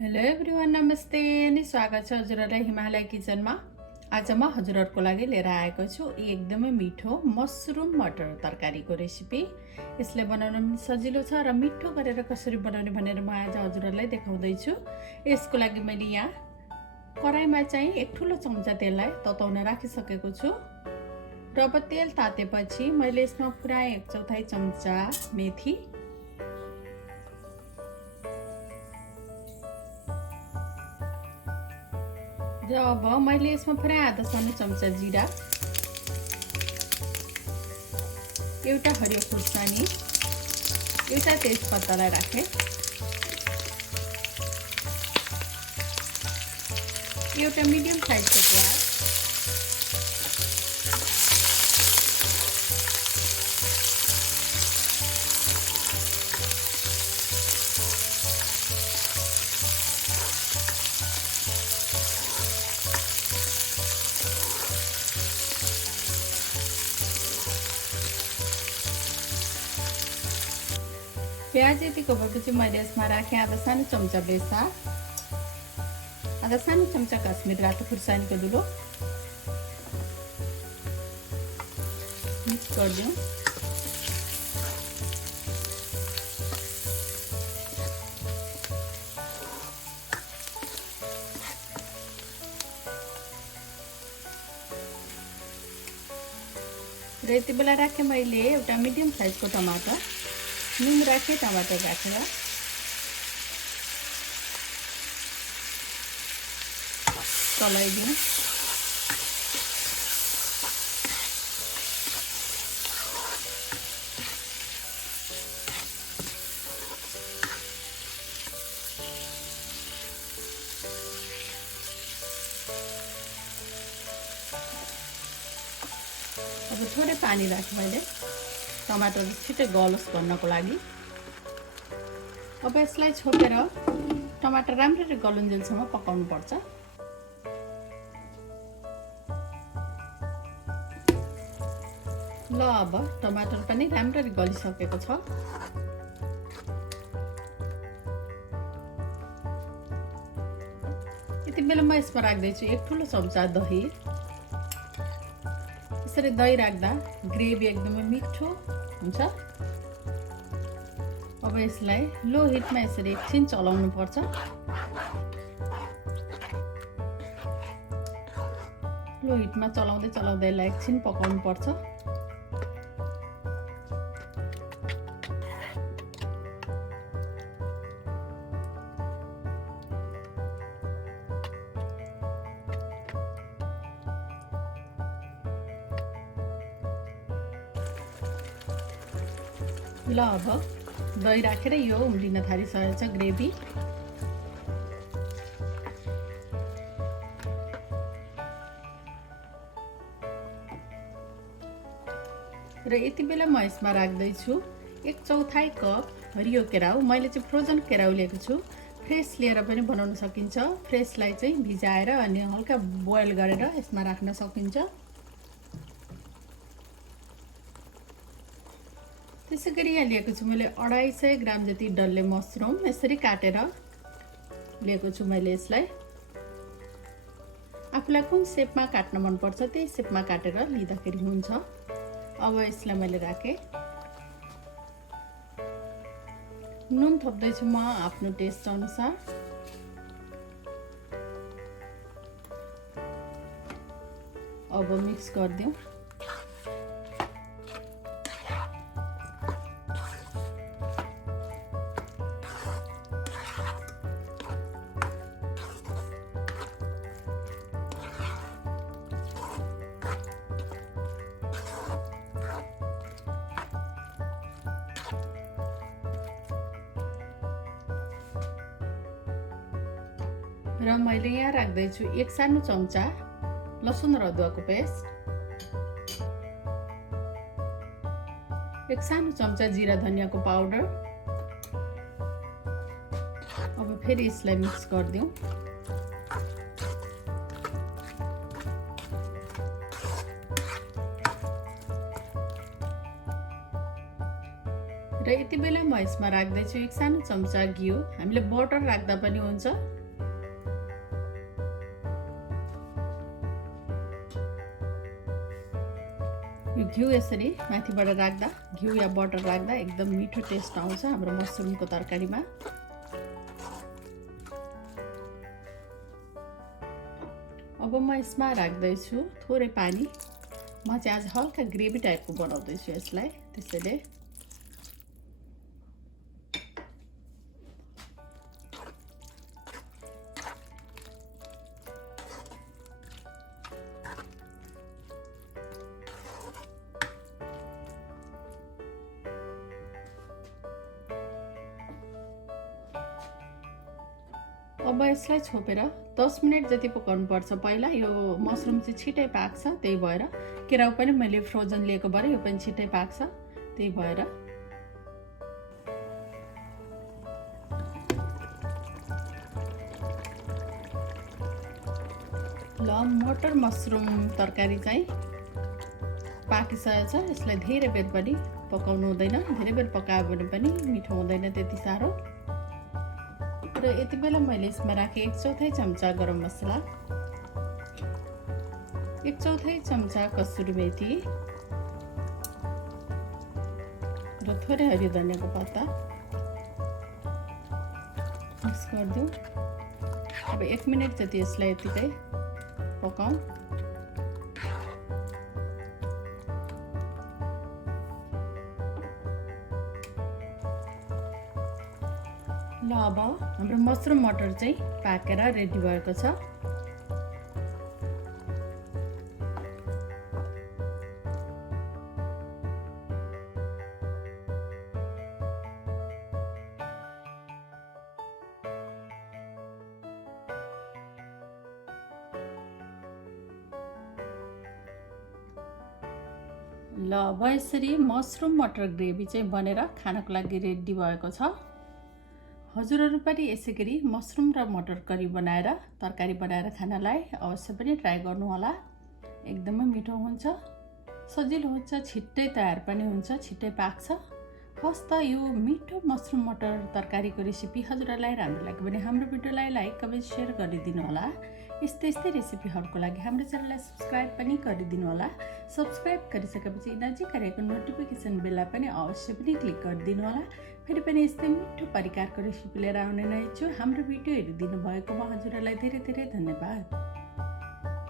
Hello everyone, नमस्ते अनि स्वागत छ हजुरहरूलाई हिमालय किचनमा। आज म हजुरहरूको लागि लिएर आएको छु एकदमै मिठो मसरुम मटर तरकारीको रेसिपी। यसले बनाउन पनि सजिलो छ र मिठो गरेर कसरी बनाउने भनेर म आज हजुरहरूलाई देखाउँदैछु। यसको लागि मैले यहाँ कराईमा चाहिँ एक ठुलो चम्चा तेललाई तताउन राखिसकेको छु र अब तेल तातेपछि मैले यसमा पुरा 1/4 चम्चा मेथी र अब मैले यसमा पुरा आधा सानो चम्चा जिरा, एउटा हरियो खुर्सानी, एउटा तेजपत्तालाई राखेँ, एउटा मिडियम साइजको प्याज, प्याज यतिको भएपछि मैले यसमा राखेँ आधा सानो चम्चा बेसार, आधा सानो चम्चा काश्मिरी रातो खुर्सानीको धुलो, मिक्स गरिदिउँ। र यति बेला राखेँ मैले एउटा मिडियम साइजको टमाटर, नुन राखेँ, टमाटर राखेर चलाइदिउँ। अब थोरै पानी राखेँ मैले टमाटर छिटै गलोस् भन्नको लागि। अब यसलाई छोपेर टमाटर राम्ररी गलुन्जेलसम्म पकाउनु पर्छ। ल अब टमाटर पनि राम्ररी गलिसकेको छ। यति बेला म यसमा राख्दैछु एक ठुलो चम्चा दही। यसरी दही राख्दा ग्रेभी एकदमै मिठो हुन्छ। अब यसलाई लो हिटमा यसरी एकछिन चलाउनु पर्छ। लो हिटमा चलाउँदै चलाउँदै यसलाई एकछिन पकाउनु पर्छ। ल अब दही राखेर यो उम्लिन थालिसकेको छ ग्रेभी। र यति बेला म यसमा राख्दैछु 1/4 कप हरियो केराउ। मैले चाहिँ फ्रोजन केराउ लिएको छु। फ्रेस लिएर पनि बनाउन सकिन्छ। फ्रेसलाई चाहिँ भिजाएर अनि हल्का बोइल गरेर यसमा राख्न सकिन्छ। त्यसै गरी यहाँ लिएको छु मैले 250 ग्राम जति डल्ले मसरुम यसरी काटेर लिएको छु मैले यसलाई। आफूलाई कुन सेपमा काट्न मनपर्छ त्यही सेपमा काटेर लिँदाखेरि हुन्छ। अब यसलाई मैले राखेँ। नुन थप्दैछु म आफ्नो टेस्ट अनुसार। अब मिक्स गरिदिउँ। र मैले यहाँ राख्दैछु एक सानो चम्चा लसुन र अदुवाको पेस्ट, एक सानो चम्चा जिरा धनियाको पाउडर। अब फेरि यसलाई मिक्स गरिदिउँ। र यति बेला म यसमा राख्दैछु 1 सानो चम्चा घिउ। हामीले बटर राख्दा पनि हुन्छ। यो घिउ यसरी माथिबाट राख्दा, घिउ या बटर राख्दा एकदम मिठो टेस्ट आउँछ हाम्रो मसरुमको तरकारीमा। अब म यसमा राख्दैछु थोरै पानी। म चाहिँ आज हल्का ग्रेभी टाइपको बनाउँदैछु यसलाई, त्यसैले अब यसलाई छोपेर 10 मिनेट जति पकाउनु पर्छ। पहिला यो मसरुम चाहिँ छिटै पाक्छ, त्यही भएर केराउ पनि मैले फ्रोजन लिएको भएर यो पनि छिटै पाक्छ, त्यही भएर। ल मटर मसरुम तरकारी चाहिँ पाकिसकेको छ। यसलाई धेरै बेर पनि पकाउनु हुँदैन, धेरै बेर पकायो भने पनि मिठो हुँदैन त्यति साह्रो। र यति बेला मैले यसमा राखेँ 1/4 चम्चा गरम मसला, 1/4 चम्चा कसुरी मेथी र थोरै हरियो धनियाँको पत्ता मिक्स गरिदिउँ। अब 1 मिनेट जति यसलाई यतिकै पकाउँ। ल अब हाम्रो मसरुम मटर चाहिँ पाकेर रेडी भएको छ। ल अब यसरी मसरुम मटर ग्रेभी चाहिँ बनेर खानको लागि रेडी भएको छ। हजुरहरू पनि यसै गरी मसरुम र मटर करी बनाएर तरकारी बनाएर खानलाई अवश्य पनि ट्राई गर्नुहोला। एकदमै मिठो हुन्छ, सजिलो हुन्छ, छिट्टै तयार पनि हुन्छ, छिट्टै पाक्छ। हस् त यो मिठो मसरुम मटर तरकारीको रेसिपी हजुरहरूलाई राम्रो लाग्यो भने हाम्रो भिडियोलाई लाइक, कमेन्ट, सेयर गरिदिनु होला। यस्तै रेसिपीहरूको लागि हाम्रो च्यानललाई सब्सक्राइब पनि गरिदिनु होला। सब्सक्राइब गरिसकेपछि नजिक रहेको नोटिफिकेसन बेललाई पनि अवश्य पनि क्लिक गरिदिनु होला। फेरि पनि यस्तै मिठो परिकारको रेसिपी लिएर आउने नै छु। हाम्रो भिडियो हेरिदिनु भएकोमा हजुरहरूलाई धेरै धेरै धन्यवाद।